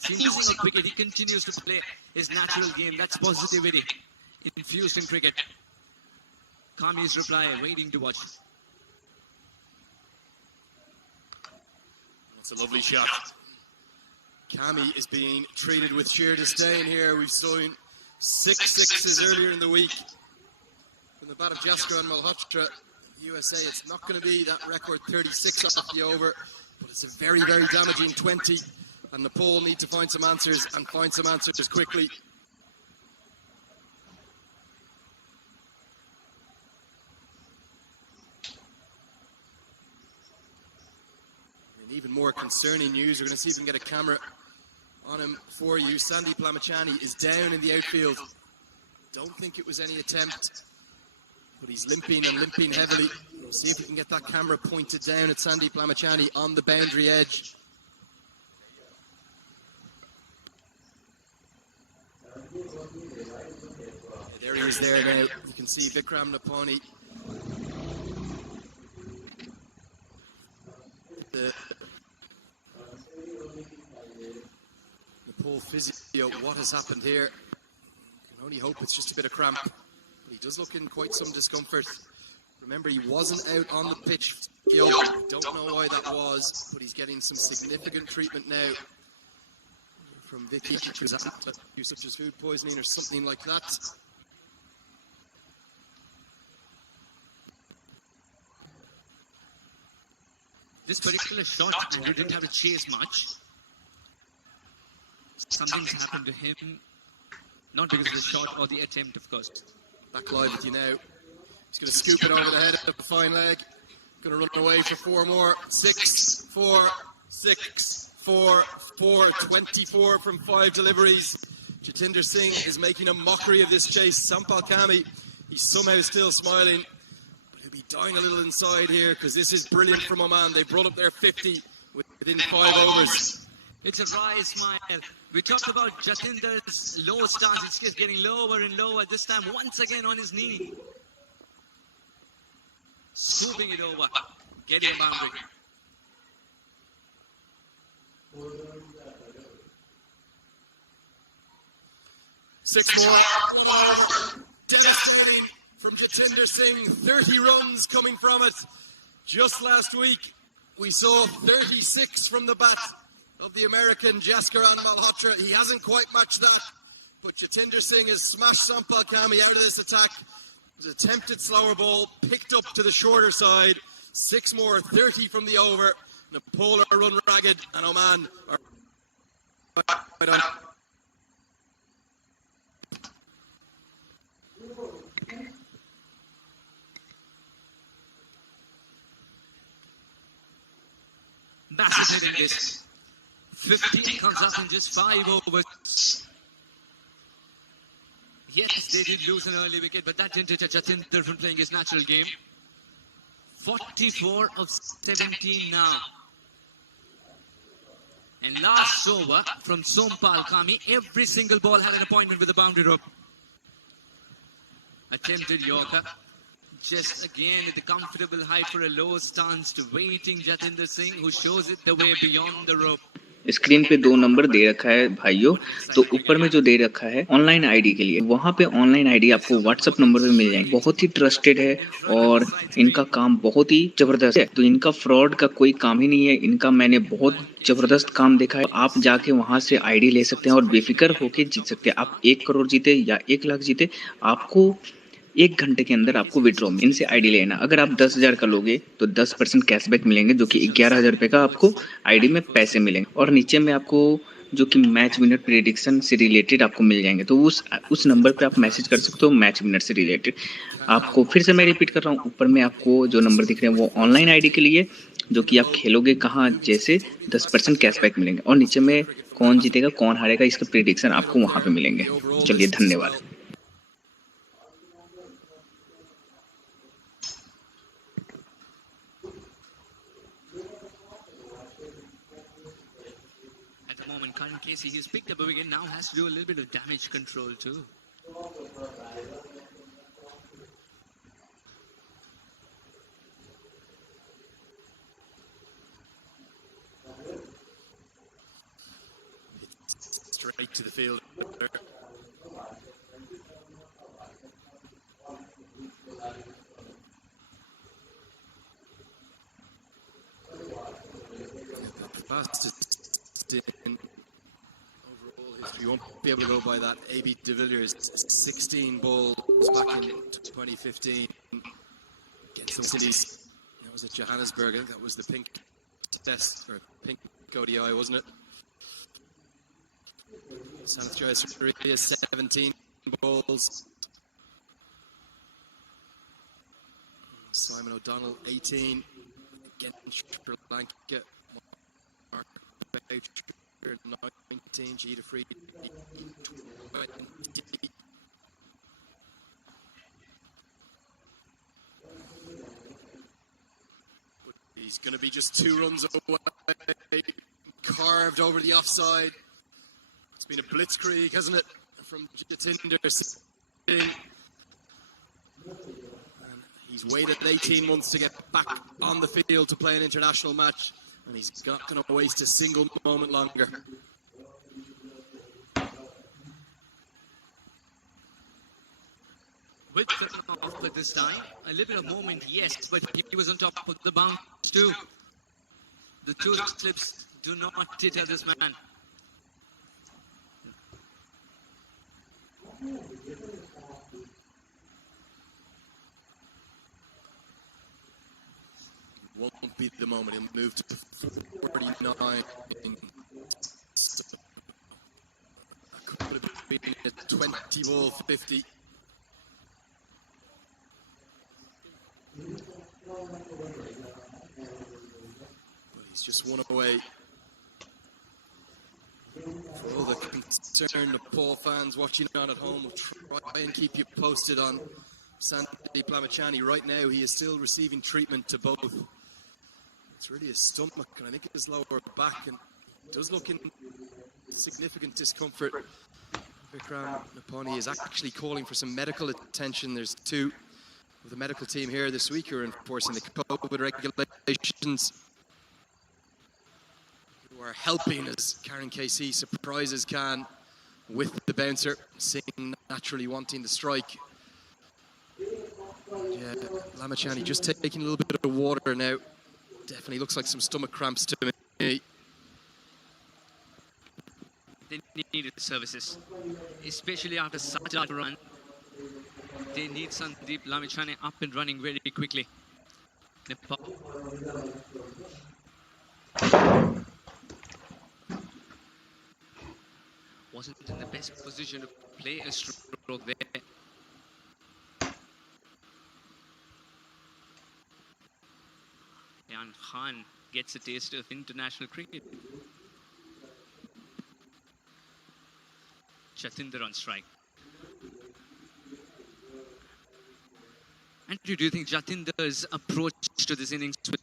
That's easing of cricket. He continues to play his natural game. That's positivity infused in cricket. Kami's reply, waiting to watch. That's a lovely shot. Kami is being treated with sheer disdain here. We've seen 6 sixes earlier in the week from the bat of Jaskaran Malhotra. USA, it's not going to be that record 36 off the over, but it's a very, very damaging 20. And Nepal need to find some answers, and find some answers quickly. And even more concerning news, we're going to see if we can get a camera on him for you. Sandeep Lamachani is down in the outfield. Don't think it was any attempt, but he's limping and limping heavily. We'll see if we can get that camera pointed down at Sandeep Lamachani on the boundary edge. There he is there now. You can see Vikram Napani. The Nepal physio, what has happened here? Can only hope it's just a bit of cramp. But he does look in quite some discomfort. Remember, he wasn't out on the pitch. Don't know why that was, but he's getting some significant treatment now from Vicky, such as food poisoning or something like that. This particular shot, Andrew didn't have to chase much. Something's happened to him, not because of the shot or the attempt, of course. Back live with you now. He's going to scoop it over the head of the fine leg. Going to run away for 4 more. 6, 4, 6, 4, 4, 24 from 5 deliveries. Jatinder Singh is making a mockery of this chase. Sampal Kami, he's somehow still smiling, but he'll be dying a little inside here because this is brilliant from Oman. They brought up their 50 within 5 overs. It's a wry smile. We talked about Jatinder's low stance. It's just getting lower and lower. This time, once again on his knee. Scooping it over. Getting a boundary. Six more. Devastating from Jatinder Singh. 30 runs coming from it. Just last week, we saw 36 from the bat of the American Jaskaran Malhotra. He hasn't quite matched that, but Jatinder Singh has smashed Sampal Kami out of this attack. It was an attempted slower ball, picked up to the shorter side. 6 more, 30 from the over. Nepal are run ragged, and Oman are right on. Massive hit in this. 50 comes up in just 5 overs. Yes, they did lose an early wicket, but that didn't deter Jatinder from playing his natural game. 44 of 17 now. And last over from Sampal Kami, every single ball had an appointment with the boundary rope. Attempted Yorker. Just again at the comfortable height for a low stance to waiting Jatinder Singh, who shows it the way beyond the rope. Screen पे 2 number दे रखा है भाइयों, तो ऊपर में जो दे रखा है ऑनलाइन आईडी के लिए, वहाँ पे ऑनलाइन आईडी आपको व्हाट्सएप नंबर पे मिल जाएंगे। बहुत ही ट्रस्टेड है और इनका काम बहुत ही जबरदस्त है, तो इनका फ्रॉड का कोई काम ही नहीं है। इनका मैंने बहुत जबरदस्त काम देखा है। आप जाके वहाँ से आईडी ले सकते हैं और बेफिक्र होके जीत सकते हैं। आप 1 करोड़ जीते या 1 लाख जीते, आपको 1 घंटे के अंदर आपको विड्रॉ में इनसे आईडी लेना। अगर आप 10,000 का लोगे तो 10% कैशबैक मिलेंगे, जो कि 11,000 रुपये का आपको आईडी में पैसे मिलेंगे। और नीचे में आपको जो कि मैच विनर प्रेडिक्शन से रिलेटेड आपको मिल जाएंगे, तो उस नंबर पे आप मैसेज कर सकते हो मैच विनर से रिलेटेड। आपको फिर से मैं रिपीट कर रहा हूँ, ऊपर में आपको जो नंबर दिख रहे हैं वो ऑनलाइन आईडी के लिए, जो कि आप खेलोगे कहाँ, जैसे 10% कैशबैक मिलेंगे। और नीचे में कौन जीतेगा कौन हारेगा इसका प्रेडिक्शन आपको वहाँ पे मिलेंगे। चलिए, धन्यवाद। Casey, he's picked up a wicket, now has to do a little bit of damage control too. straight to the field. Fastest in overall history. You won't be able to go by that. A.B. de Villiers, 16 balls back in 2015 against the Cities. That was at Johannesburg. I think that was the pink test, or pink ODI, wasn't it? Sanath Jayasuriya, 17 balls. Simon O'Donnell, 18. Against Sri Lanka. Mark Boucher, 19. Gita Freed, 20. But he's going to be just 2 runs away. Carved over the offside. It's been a blitzkrieg, hasn't it? From Jatinder Singh. He's waited 18 months to get back on the field to play an international match, and he's not going to waste a single moment longer. With the off at this time, a little bit of movement, yes, but he was on top of the bounce too. The two slips do not deter this man. Won't be the moment. He'll move to 49. So that could have been a 20-ball 50. But he's just one away. For all the concerned Nepal fans watching on at home, we'll try and keep you posted on Sandy Plamachani. Right now, he is still receiving treatment to both. It's really his stomach, and I think his lower back, and does look in significant discomfort. Vikram Napani is actually calling for some medical attention. There's 2 of the medical team here this week who are enforcing the COVID regulations, who are helping as Karen KC surprises Khan with the bouncer. Singh naturally wanting to strike. Yeah, Lamachani just taking a little bit of water now. Definitely looks like some stomach cramps to me. They needed services, especially after such a run. They need Sandeep Lamichhane up and running very quickly. Nepal. Wasn't in the best position to play a stroke there. Ayan Khan gets a taste of international cricket. Jatinder on strike. And do you think Jatinder's approach to this innings will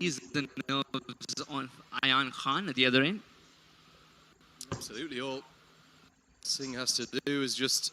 ease the nerves on Ayan Khan at the other end? Absolutely. All Singh has to do is just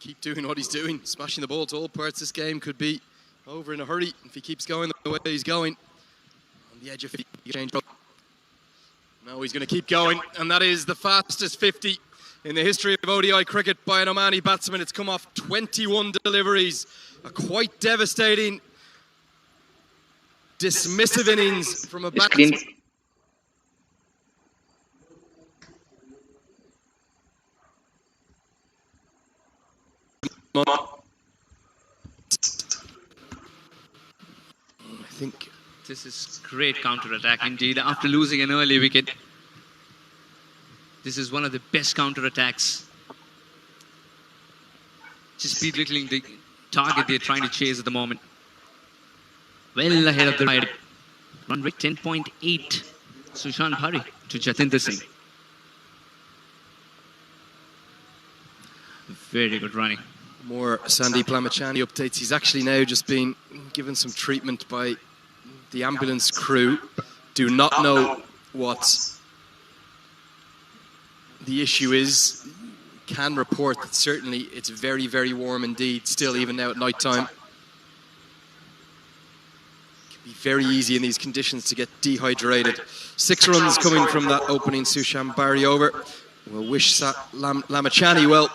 keep doing what he's doing, smashing the ball to all parts. This game could be over in a hurry if he keeps going the way he's going. On the edge of 50 change. No, he's going to keep going, and that is the fastest 50 in the history of ODI cricket by an Omani batsman. It's come off 21 deliveries. A quite devastating, dismissive innings from a batsman. I think this is great counter-attack indeed. After losing an early wicket, this is one of the best counter-attacks. Just belittling the target they're trying to chase at the moment. Well ahead of the ride. Run rate 10.8. Sushant Bhari to Jatinder Singh. Very good running. More Sandeep Lamachhane updates. He's actually now just been given some treatment by the ambulance crew. Do not know what the issue is. Can report that certainly it's very, very warm indeed, still even now at night time. Be very easy in these conditions to get dehydrated. 6 runs coming from that opening Sushan Barry over. We'll wish Lamachani well.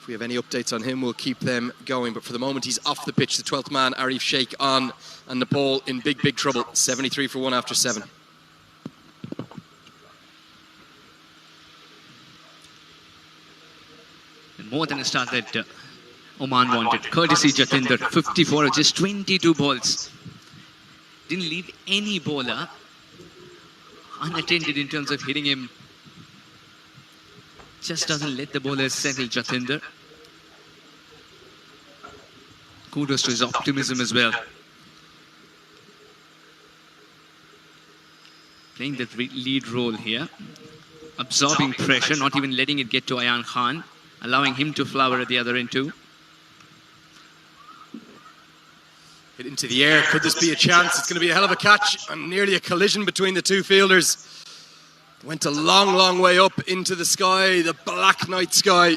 If we have any updates on him, we'll keep them going. But for the moment, he's off the pitch. The 12th man, Arif Sheikh, on. And Nepal in big, big trouble. 73 for 1 after 7. More than a start that Oman wanted. Courtesy Jatinder, 54 of just 22 balls. Didn't leave any bowler unattended in terms of hitting him. Just doesn't let the bowlers settle, Jatinder. Kudos to his optimism as well. Playing that lead role here. Absorbing pressure, not even letting it get to Ayan Khan. Allowing him to flower at the other end too. Hit into the air. Could this be a chance? It's going to be a hell of a catch and nearly a collision between the two fielders. Went a long, long way up into the sky, the black night sky.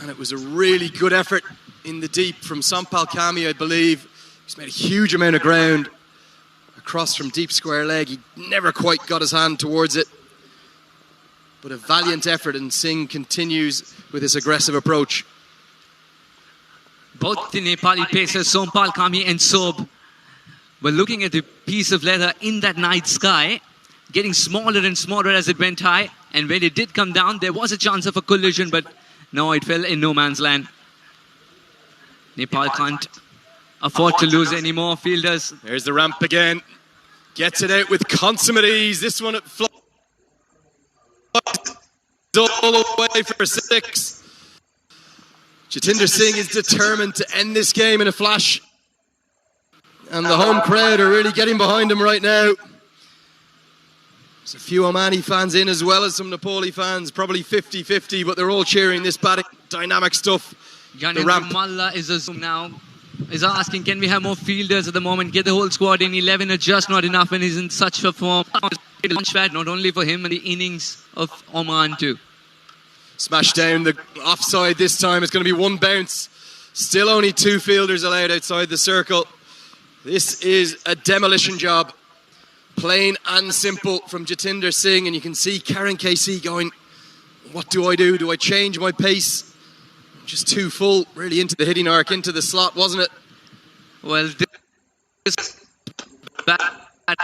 And it was a really good effort in the deep from Sampal Kami, I believe. He's made a huge amount of ground across from deep square leg. He never quite got his hand towards it. But a valiant effort, and Singh continues with his aggressive approach. Both the Nepali pacers, Sompal Kami and Sob, were looking at the piece of leather in that night sky, getting smaller and smaller as it went high. And when it did come down, there was a chance of a collision, but no, it fell in no man's land. Nepal can't afford to lose any more fielders. There's the ramp again. Gets it out with consummate ease. This one flies all the way for 6. Jatinder Singh is determined to end this game in a flash. And the home crowd are really getting behind him right now. There's a few Omani fans in as well as some Nepali fans, probably 50-50, but they're all cheering this batting, dynamic stuff. Yanendra Malla is a zoom now. Is asking, can we have more fielders at the moment? Get the whole squad in. 11 are just not enough and he's in such a form. Launch pad, not only for him and the innings of Oman too. Smash down the offside this time. It's going to be 1 bounce. Still only 2 fielders allowed outside the circle. This is a demolition job. Plain and simple from Jatinder Singh. And you can see Karen KC going, what do I do? Do I change my pace? Just too full, really into the hitting arc, into the slot, wasn't it? Well, this bat at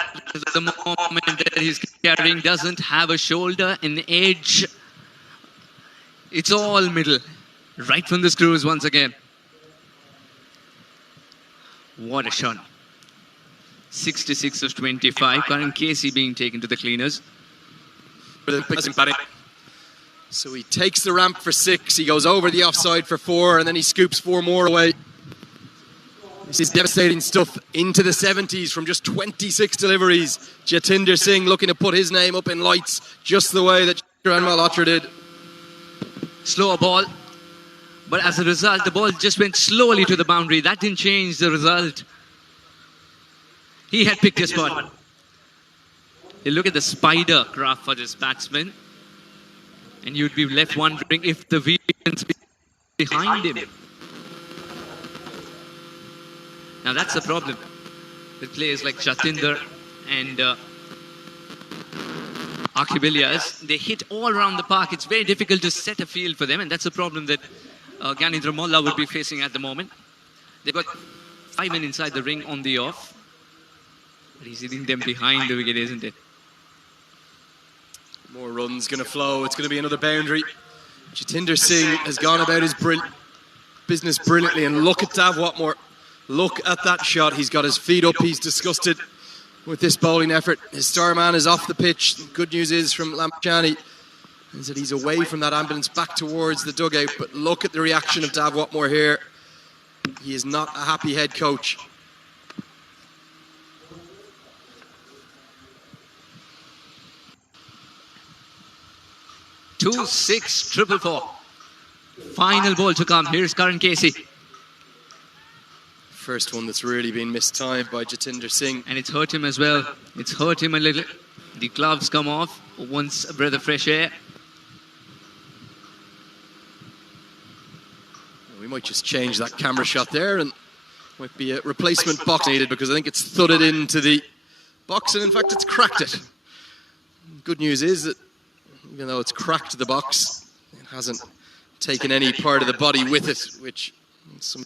the moment that he's carrying doesn't have a shoulder, an edge. It's all middle, right from the screws once again. What a shot. 66 of 25. Karan Casey being taken to the cleaners. So he takes the ramp for 6. He goes over the offside for 4, and then he scoops 4 more away. This is devastating stuff into the 70s from just 26 deliveries. Jatinder Singh looking to put his name up in lights just the way that Jaskiran Malhotra did. Slower ball, but as a result, the ball just went slowly to the boundary. That didn't change the result. He had picked his spot. You look at the spider graph for this batsman, and you'd be left wondering if the Vivians behind him. Now that's the problem with players like Jatinder and Akhibilias. They hit all around the park. It's very difficult to set a field for them, and that's the problem that Gyanendra Molla would be facing at the moment. They've got 5 men inside the ring on the off. But he's hitting them behind the wicket, isn't it? More runs going to flow. It's going to be another boundary. Jatinder Singh has gone about his business brilliantly. And look at Dav Watmore. Look at that shot. He's got his feet up. He's disgusted with this bowling effort. His star man is off the pitch. Good news is from Lamachani is that he's away from that ambulance back towards the dugout. But look at the reaction of Dav Watmore here. He is not a happy head coach. Two, 6, 444. Final ball to come. Here's Karan Casey. First one that's really been mistimed by Jatinder Singh. And it's hurt him as well. It's hurt him a little. The gloves come off. Once a breath of fresh air. We might just change that camera shot there and Might be a replacement box needed because I think it's thudded into the box, and in fact it's cracked it. Good news is that even though it's cracked the box, it hasn't taken any part of the body with it, which some